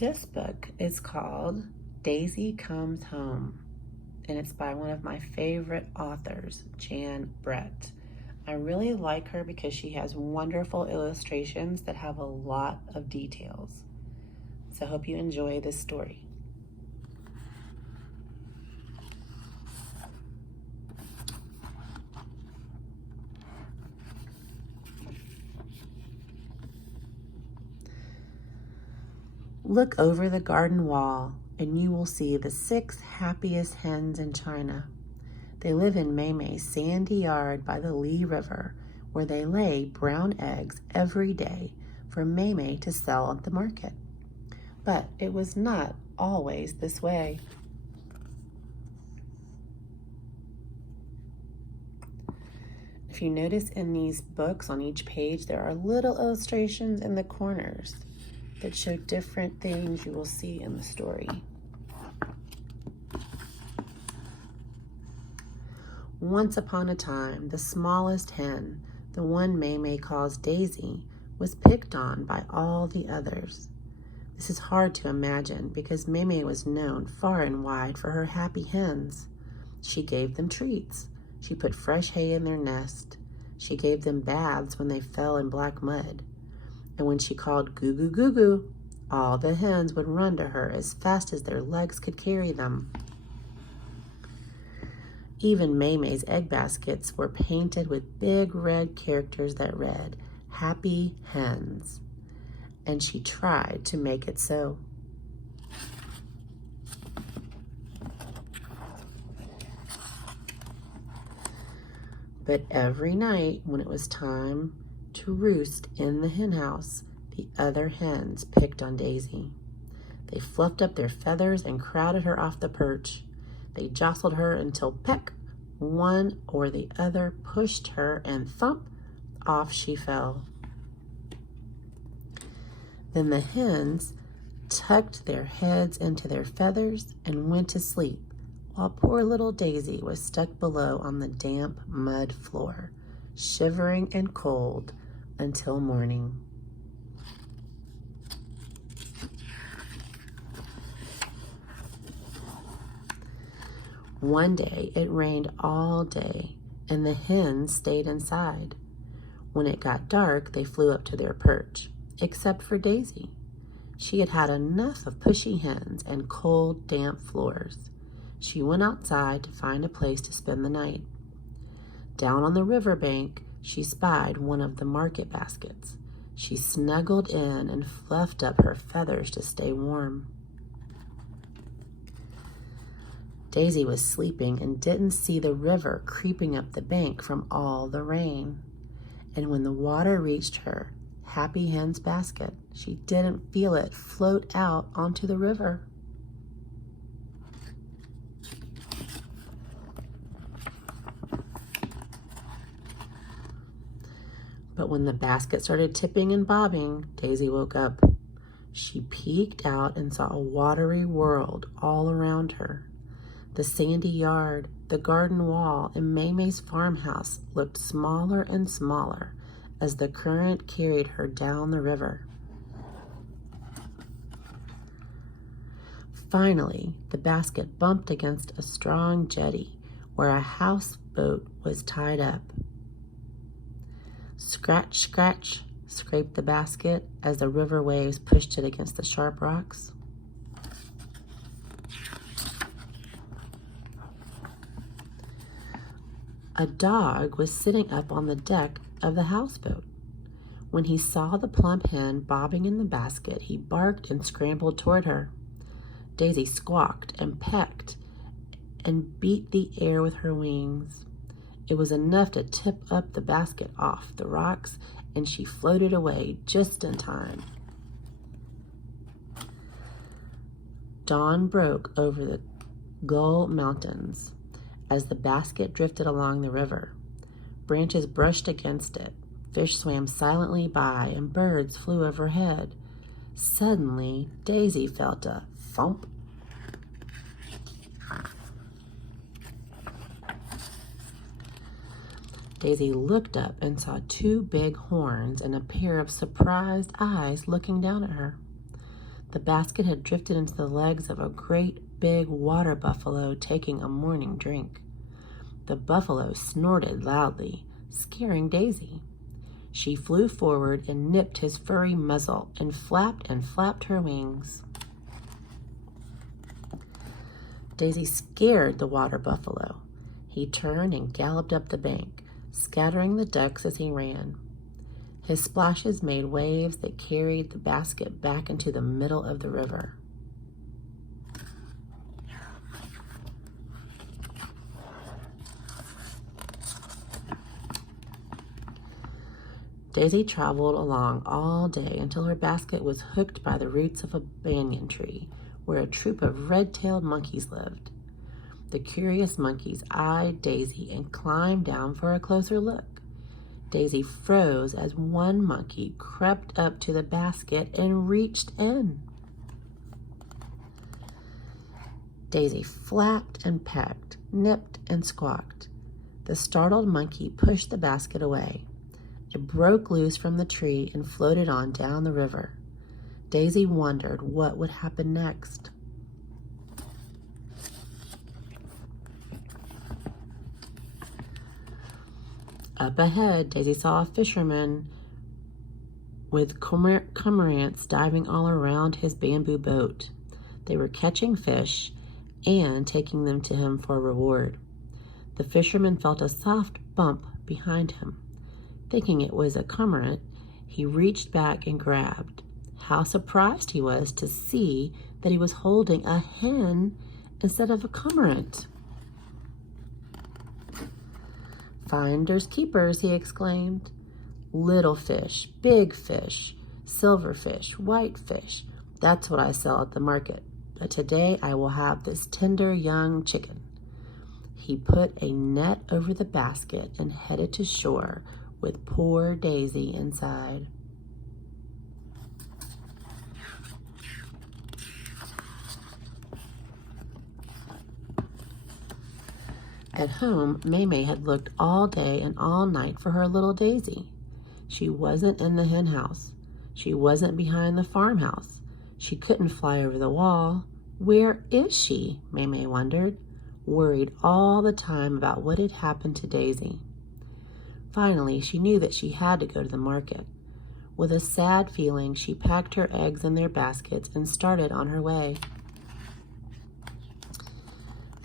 This book is called Daisy Comes Home, and it's by one of my favorite authors, Jan Brett. I really like her because she has wonderful illustrations that have a lot of details. So I hope you enjoy this story. Look over the garden wall and you will see the 6 happiest hens in China. They live in Mei's sandy yard by the Li River, where they lay brown eggs every day for Mei to sell at the market. But it was not always this way. If you notice in these books on each page, there are little illustrations in the corners that show different things you will see in the story. Once upon a time, the smallest hen, the one Mei calls Daisy, was picked on by all the others. This is hard to imagine because Mei was known far and wide for her happy hens. She gave them treats. She put fresh hay in their nest. She gave them baths when they fell in black mud. And when she called goo goo goo goo, all the hens would run to her as fast as their legs could carry them. Even Mei's egg baskets were painted with big red characters that read, "Happy Hens." And she tried to make it so. But every night when it was time to roost in the hen house, the other hens picked on Daisy. They fluffed up their feathers and crowded her off the perch. They jostled her until peck, one or the other pushed her and thump, off she fell. Then the hens tucked their heads into their feathers and went to sleep, while poor little Daisy was stuck below on the damp mud floor, shivering and cold until morning. One day it rained all day and the hens stayed inside. When it got dark, they flew up to their perch, except for Daisy. She had had enough of pushy hens and cold, damp floors. She went outside to find a place to spend the night. Down on the riverbank, she spied one of the market baskets. She snuggled in and fluffed up her feathers to stay warm. Daisy was sleeping and didn't see the river creeping up the bank from all the rain. And when the water reached her Happy Hen's basket, she didn't feel it float out onto the river. But when the basket started tipping and bobbing, Daisy woke up. She peeked out and saw a watery world all around her. The sandy yard, the garden wall, and Mei's farmhouse looked smaller and smaller as the current carried her down the river. Finally, the basket bumped against a strong jetty where a houseboat was tied up. Scratch, scratch, scraped the basket as the river waves pushed it against the sharp rocks. A dog was sitting up on the deck of the houseboat. When he saw the plump hen bobbing in the basket, he barked and scrambled toward her. Daisy squawked and pecked and beat the air with her wings. It was enough to tip up the basket off the rocks, and she floated away just in time. Dawn broke over the Gull Mountains as the basket drifted along the river. Branches brushed against it. Fish swam silently by, and birds flew overhead. Suddenly, Daisy felt a thump. Daisy looked up and saw 2 big horns and a pair of surprised eyes looking down at her. The basket had drifted into the legs of a great big water buffalo taking a morning drink. The buffalo snorted loudly, scaring Daisy. She flew forward and nipped his furry muzzle and flapped her wings. Daisy scared the water buffalo. He turned and galloped up the bank, scattering the ducks as he ran. His splashes made waves that carried the basket back into the middle of the river. Daisy traveled along all day until her basket was hooked by the roots of a banyan tree, where a troop of red-tailed monkeys lived. The curious monkeys eyed Daisy and climbed down for a closer look. Daisy froze as one monkey crept up to the basket and reached in. Daisy flapped and pecked, nipped and squawked. The startled monkey pushed the basket away. It broke loose from the tree and floated on down the river. Daisy wondered what would happen next. Up ahead, Daisy saw a fisherman with cormorants diving all around his bamboo boat. They were catching fish and taking them to him for a reward. The fisherman felt a soft bump behind him. Thinking it was a cormorant, he reached back and grabbed. How surprised he was to see that he was holding a hen instead of a cormorant. "Finders keepers," he exclaimed. "Little fish, big fish, silver fish, white fish. That's what I sell at the market. But today I will have this tender young chicken." He put a net over the basket and headed to shore with poor Daisy inside. At home, Maymay had looked all day and all night for her little Daisy. She wasn't in the hen house. She wasn't behind the farmhouse. She couldn't fly over the wall. Where is she? Maymay wondered, worried all the time about what had happened to Daisy. Finally, she knew that she had to go to the market. With a sad feeling, she packed her eggs in their baskets and started on her way.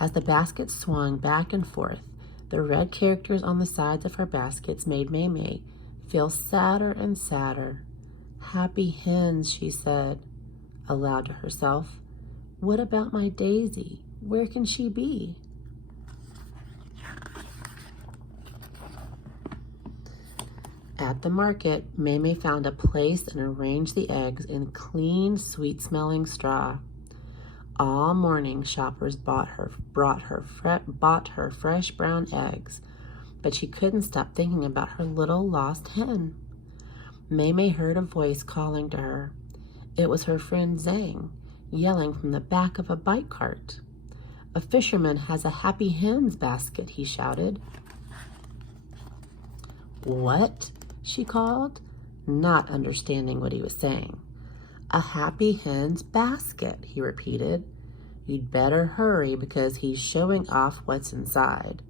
As the basket swung back and forth, the red characters on the sides of her baskets made Maymay feel sadder and sadder. "Happy hens," she said aloud to herself. "What about my Daisy? Where can she be?" At the market, Maymay found a place and arranged the eggs in clean, sweet-smelling straw. All morning, shoppers bought her fresh brown eggs, but she couldn't stop thinking about her little lost hen. Maymay heard a voice calling to her. It was her friend Zhang, yelling from the back of a bike cart. "A fisherman has a happy hens basket," he shouted. "What?" she called, not understanding what he was saying. "A happy hen's basket," he repeated. "You'd better hurry because he's showing off what's inside."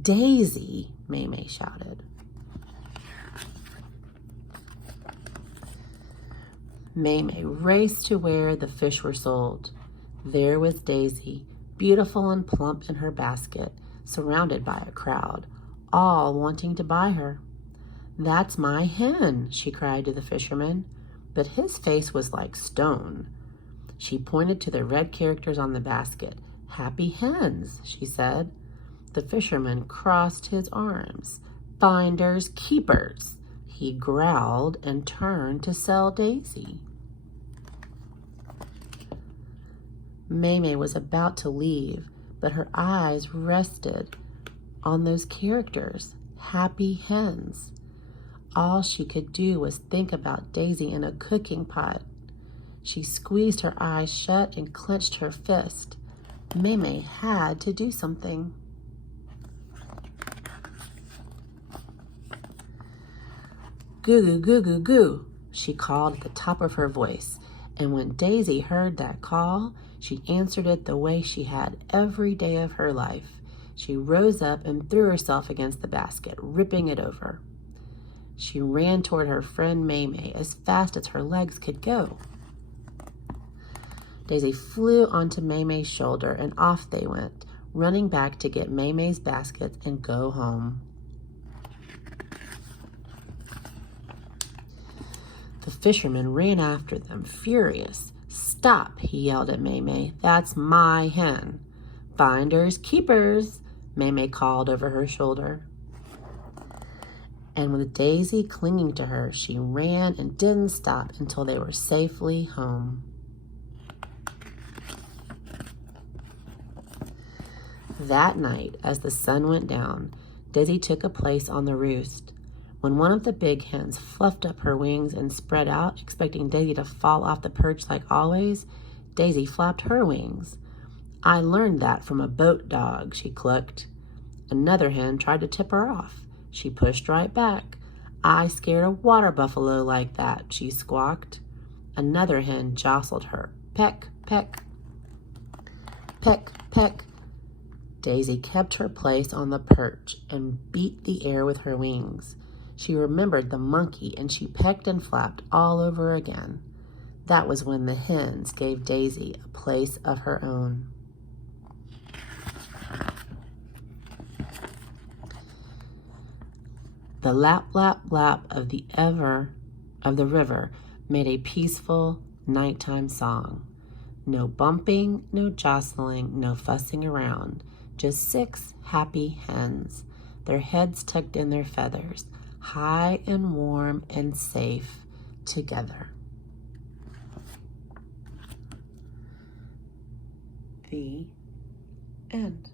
"Daisy!" Maymay shouted. Maymay raced to where the fish were sold. There was Daisy, beautiful and plump in her basket, surrounded by a crowd, all wanting to buy her. "That's my hen," she cried to the fisherman, but his face was like stone. She pointed to the red characters on the basket. "Happy hens," she said. The fisherman crossed his arms. "Finders keepers," he growled and turned to sell Daisy. Maymay was about to leave, but her eyes rested on those characters, happy hens. All she could do was think about Daisy in a cooking pot. She squeezed her eyes shut and clenched her fist. Maymay had to do something. "Goo, goo, goo, goo, goo," she called at the top of her voice, And when Daisy heard that call, she answered it the way she had every day of her life. She rose up and threw herself against the basket, ripping it over. She ran toward her friend Maymay as fast as her legs could go. Daisy flew onto Maymay's shoulder, and off they went, running back to get Maymay's baskets and go home. The fisherman ran after them, furious. "Stop," he yelled at Maymay. "That's my hen." "Finders, keepers," Maymay called over her shoulder. And with Daisy clinging to her, she ran and didn't stop until they were safely home. That night, as the sun went down, Daisy took a place on the roost. When one of the big hens fluffed up her wings and spread out, expecting Daisy to fall off the perch like always, Daisy flapped her wings. "I learned that from a boat dog," she clucked. Another hen tried to tip her off. She pushed right back. "I scared a water buffalo like that," she squawked. Another hen jostled her. Peck, peck. Peck, peck. Daisy kept her place on the perch and beat the air with her wings. She remembered the monkey, and she pecked and flapped all over again. That was when the hens gave Daisy a place of her own. The lap, lap, lap of the river made a peaceful nighttime song. No bumping, no jostling, no fussing around. Just 6 happy hens, their heads tucked in their feathers, high and warm and safe together. The end.